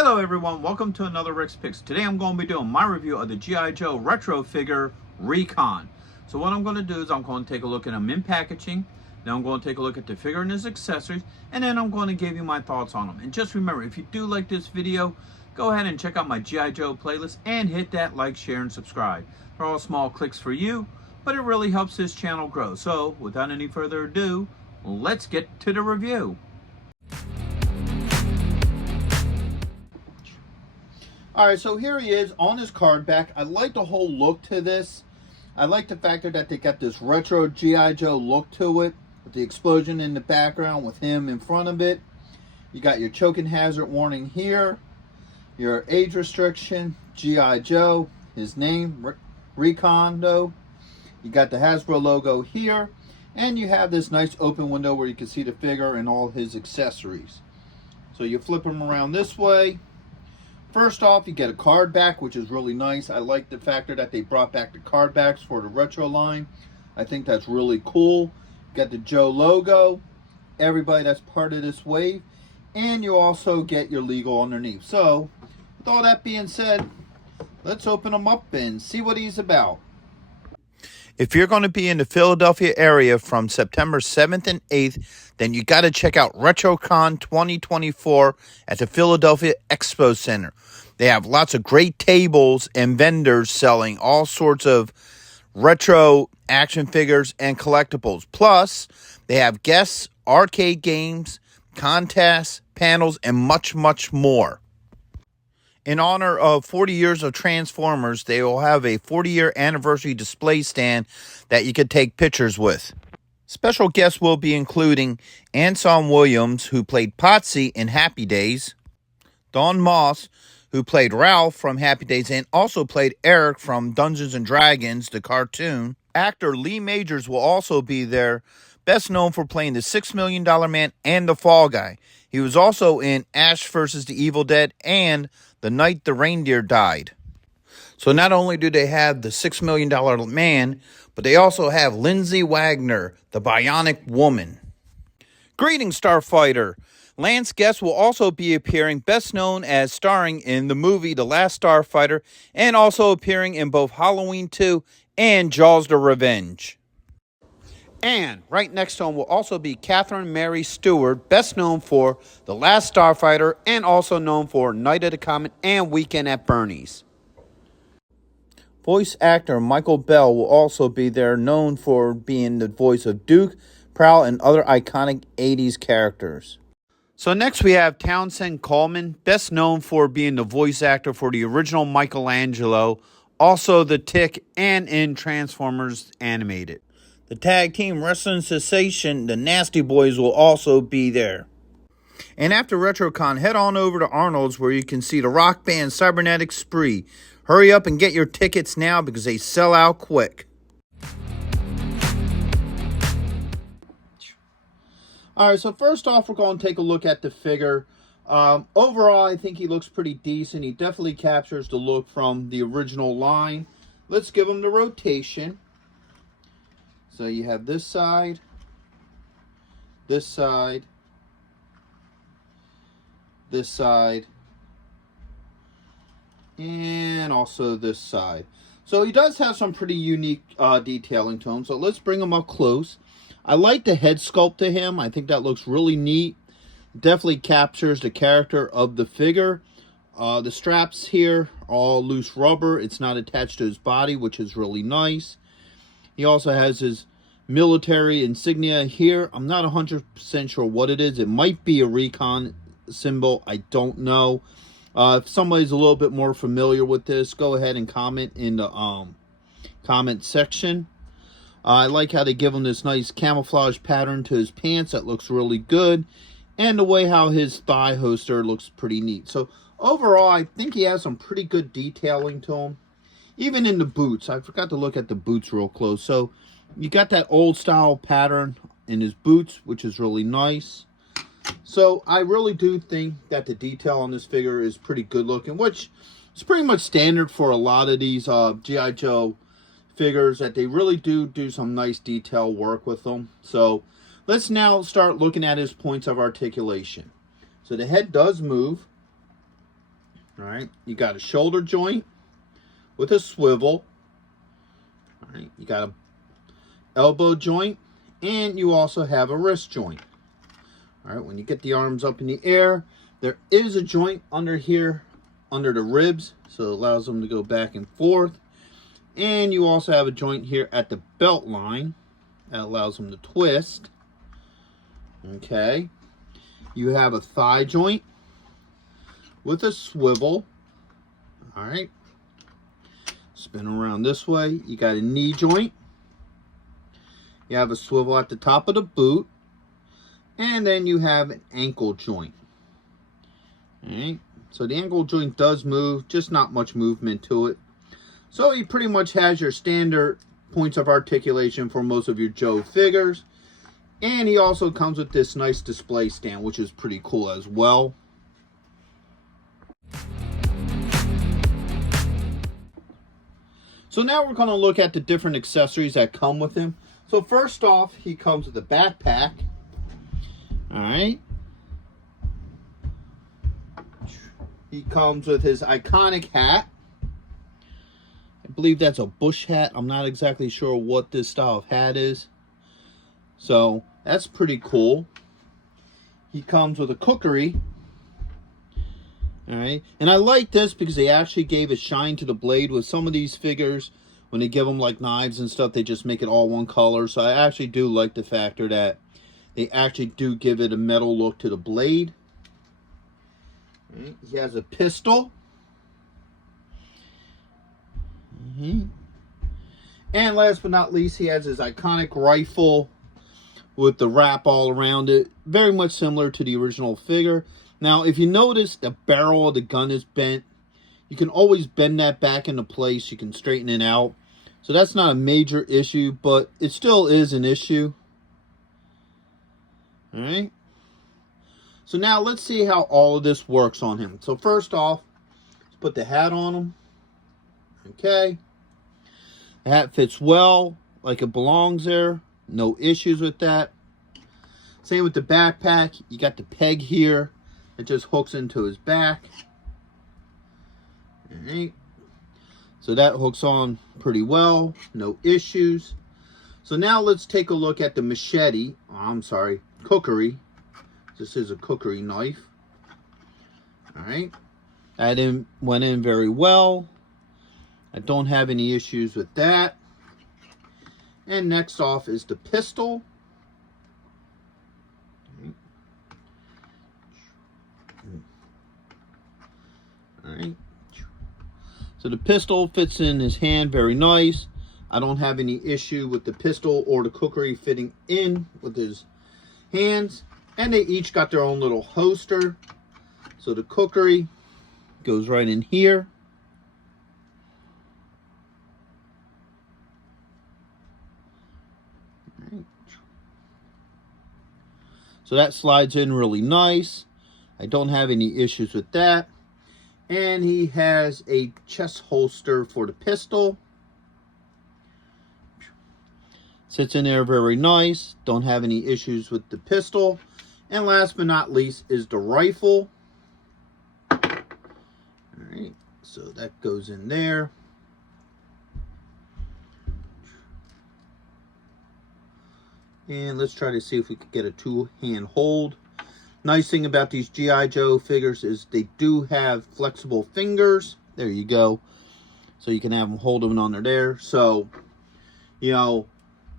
Hello everyone, welcome to another Rick's Picks. Today I'm going to be doing my review of the G.I. Joe retro figure Recon. So what I'm going to do is I'm going to take a look at them in packaging, then I'm going to take a look at the figure and his accessories, and then I'm going to give you my thoughts on them. And just remember, if you do like this video, go ahead and check out my G.I. Joe playlist and hit that like, share, and subscribe. They're all small clicks for you, but it really helps this channel grow. So without any further ado, let's get to the review. Alright, so here he is on his card back. I like the whole look to this. I like the factor that they got this retro G.I. Joe look to it, with the explosion in the background with him in front of it. You got your choking hazard warning here, your age restriction, G.I. Joe, his name, Recondo. You got the Hasbro logo here, and you have this nice open window where you can see the figure and all his accessories. So you flip him around this way. First off, you get a card back, which is really nice. I like the factor that they brought back the card backs for the retro line. I think that's really cool. You got the Joe logo, everybody that's part of this wave, and you also get your legal underneath. So, with all that being said, let's open him up and see what he's about. If you're going to be in the Philadelphia area from September 7th and 8th, then you got to check out RetroCon 2024 at the Philadelphia Expo Center. They have lots of great tables and vendors selling all sorts of retro action figures and collectibles. Plus, they have guests, arcade games, contests, panels, and much, much more. In honor of 40 years of Transformers, they will have a 40-year anniversary display stand that you can take pictures with. Special guests will be including Anson Williams, who played Potsy in Happy Days, Don Moss, who played Ralph from Happy Days and also played Eric from Dungeons & Dragons, the cartoon. Actor Lee Majors will also be there, best known for playing the $6 Million Man and the Fall Guy. He was also in Ash vs. the Evil Dead and The Night the Reindeer Died. So not only do they have the $6 Million Man, but they also have Lindsay Wagner, the Bionic Woman. Greetings, Starfighter! Lance Guest will also be appearing, best known as starring in the movie The Last Starfighter, and also appearing in both Halloween 2 and Jaws the Revenge. And right next to him will also be Catherine Mary Stewart, best known for The Last Starfighter and also known for Night of the Comet and Weekend at Bernie's. Voice actor Michael Bell will also be there, known for being the voice of Duke, Prowl, and other iconic 80s characters. So next we have Townsend Coleman, best known for being the voice actor for the original Michelangelo, also the Tick, and in Transformers Animated. The tag team wrestling sensation, the Nasty Boys, will also be there. And after RetroCon, head on over to Arnold's where you can see the rock band Cybernetic Spree. Hurry up and get your tickets now because they sell out quick. Alright, so first off, we're going to take a look at the figure. Overall, I think he looks pretty decent. He definitely captures the look from the original line. Let's give him the rotation. So you have this side, this side, this side, and also this side. So he does have some pretty unique detailing to him. So let's bring him up close. I like the head sculpt to him. I think that looks really neat. Definitely captures the character of the figure. The straps here are all loose rubber. It's not attached to his body, which is really nice. He also has his military insignia here. I'm not 100% sure what it is. It might be a Recon symbol. I don't know. If somebody's a little bit more familiar with this, go ahead and comment in the comment section. I like how they give him this nice camouflage pattern to his pants. That looks really good. And the way how his thigh holster looks pretty neat. So overall, I think he has some pretty good detailing to him. Even in the boots. I forgot to look at the boots real close. So you got that old style pattern in his boots, which is really nice. So I really do think that the detail on this figure is pretty good looking, which is pretty much standard for a lot of these G.I. Joe figures, that they really do some nice detail work with them. So let's now start looking at his points of articulation. So the head does move. All right, you got a shoulder joint with a swivel. All right, you got a elbow joint, and you also have a wrist joint. All right, when you get the arms up in the air, there is a joint under here, under the ribs, so it allows them to go back and forth. And you also have a joint here at the belt line that allows them to twist. Okay, you have a thigh joint with a swivel. All right, spin around this way. You got a knee joint. You have a swivel at the top of the boot. And then you have an ankle joint. All right, so the ankle joint does move, just not much movement to it. So he pretty much has your standard points of articulation for most of your Joe figures. And he also comes with this nice display stand, which is pretty cool as well. So now we're going to look at the different accessories that come with him. So first off, he comes with a backpack. All right. He comes with his iconic hat. I believe that's a bush hat. I'm not exactly sure what this style of hat is. So that's pretty cool. He comes with a cookery. All right. And I like this because they actually gave a shine to the blade. With some of these figures, when they give them like knives and stuff, they just make it all one color. So I actually do like the factor that they actually do give it a metal look to the blade. Right. He has a pistol. And last but not least, he has his iconic rifle with the wrap all around it. Very much similar to the original figure. Now, if you notice, the barrel of the gun is bent. You can always bend that back into place. You can straighten it out. So that's not a major issue, but it still is an issue. All right. So now let's see how all of this works on him. So first off, let's put the hat on him. Okay. The hat fits well, like it belongs there. No issues with that. Same with the backpack. You got the peg here. It just hooks into his back. All right. So that hooks on pretty well. No issues. So now let's take a look at the machete. Oh, I'm sorry, cookery. This is a cookery knife. All right. That went in very well. I don't have any issues with that. And next off is the pistol. All right. So the pistol fits in his hand very nice. I don't have any issue with the pistol or the cookery fitting in with his hands. And they each got their own little holster. So the cookery goes right in here. All right. So that slides in really nice. I don't have any issues with that. And he has a chest holster for the pistol. Sits in there very nice. Don't have any issues with the pistol. And last but not least is the rifle. All right, so that goes in there. And let's try to see if we can get a two-hand hold. Nice thing about these G.I. Joe figures is they do have flexible fingers. There you go. So you can have them hold them under there. So, you know,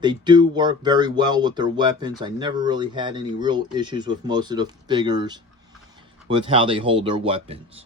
they do work very well with their weapons. I never really had any real issues with most of the figures with how they hold their weapons.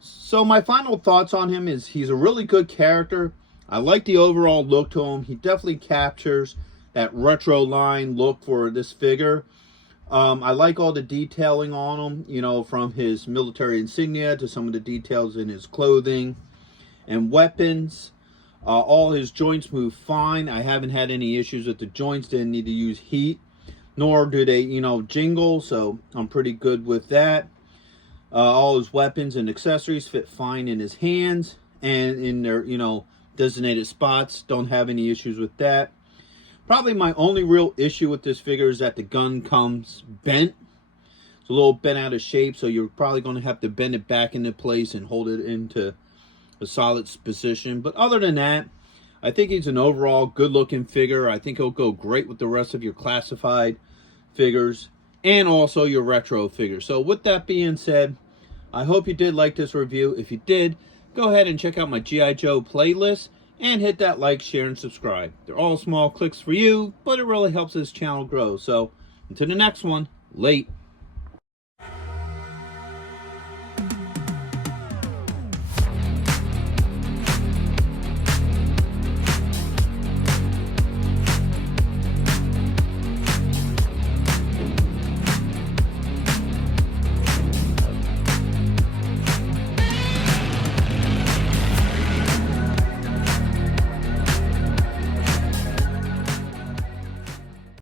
So my final thoughts on him is he's a really good character. I like the overall look to him. He definitely captures that retro line look for this figure. I like all the detailing on him, you know, from his military insignia to some of the details in his clothing and weapons. All his joints move fine. I haven't had any issues with the joints. Didn't need to use heat, nor do they, you know, jingle. So I'm pretty good with that. All his weapons and accessories fit fine in his hands and in their, you know, designated spots. Don't have any issues with that. Probably my only real issue with this figure is that the gun comes bent. a little bent out of shape, so you're probably going to have to bend it back into place and hold it into a solid position. But other than that, I think he's an overall good-looking figure. I think he'll go great with the rest of your classified figures and also your retro figures. So with that being said, I hope you did like this review. If you did, go ahead and check out my G.I. Joe playlist and hit that like, share, and subscribe. They're all small clicks for you, but it really helps this channel grow. So until the next one, late.